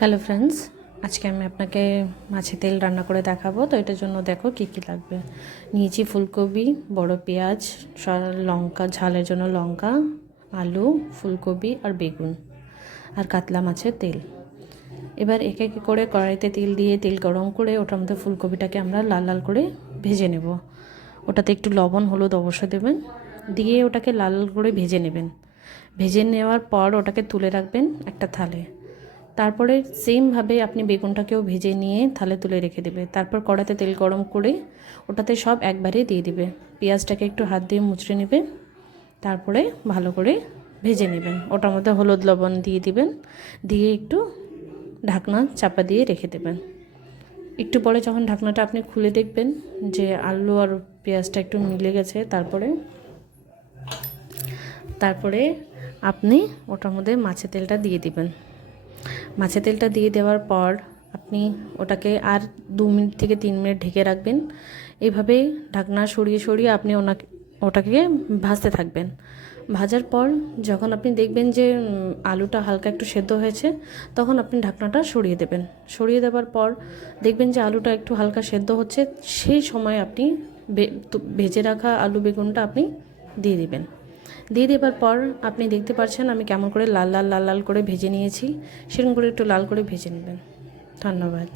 Hello friends, আজকে আমি আপনাকে মাছের তেল রান্না করে দেখাবো। তো এটার জন্য দেখো কি কি লাগবে। নিয়েছি ফুলকপি, বড় পেঁয়াজ, লঙ্কা, ঝালের জন্য লঙ্কা, আলু, ফুলকপি আর বেগুন আর কাতলা মাছের তেল। এবার একে একে করে কড়াইতে তেল দিয়ে তেল গরম করে ওটার মধ্যে ফুলকপিটাকে আমরা লাল লাল করে ভেজে নেব। ওটাতে একটু লবণ হলুদ অবশ্যই দেবেন, দিয়ে ওটাকে লাল করে ভেজে নেবেন। ভেজে নেওয়ার পর ওটাকে তুলে রাখবেন একটা থালে। তারপরে সেমভাবে আপনি বেগুনটাকেও ভেজে নিয়ে থালে তুলে রেখে দেবে। তারপর কড়াতে তেল গরম করে ওটাতে সব একবারে দিয়ে দিবে। পেঁয়াজটাকে একটু হাত দিয়ে মুচড়ে নেবে, তারপরে ভালো করে ভেজে নেবেন। ওটার মধ্যে হলুদ লবণ দিয়ে দিবেন, দিয়ে একটু ঢাকনা চাপা দিয়ে রেখে দেবেন। একটু পরে যখন ঢাকনাটা আপনি খুলে দেখবেন যে আলু আর পেঁয়াজটা একটু মিলে গেছে, তারপরে আপনি ওটার মধ্যে মাছের তেলটা দিয়ে দিবেন। মাছের তেলটা দিয়ে দেওয়ার পর আপনি ওটাকে আর 2 মিনিট থেকে 3 মিনিট ঢেকে রাখবেন। এইভাবে ঢাকনা সরিয়ে সরিয়ে আপনি ওটাকে ভাজতে থাকবেন। ভাজার পর যখন আপনি দেখবেন যে আলুটা হালকা একটু সেদ্ধ হয়েছে, তখন আপনি ঢাকনাটা সরিয়ে দেবেন। সরিয়ে দেওয়ার পর দেখবেন যে আলুটা একটু হালকা সেদ্ধ হচ্ছে, সেই সময় আপনি ভেজে রাখা আলু বেগুনটা আপনি দিয়ে দিবেন। দিয়ে দেবার পর আপনি দেখতে পাচ্ছেন আমি কেমন করে লাল লাল লাল লাল করে ভেজে নিয়েছি। সেরকম করে একটু লাল করে ভেজে নেবেন। ধন্যবাদ।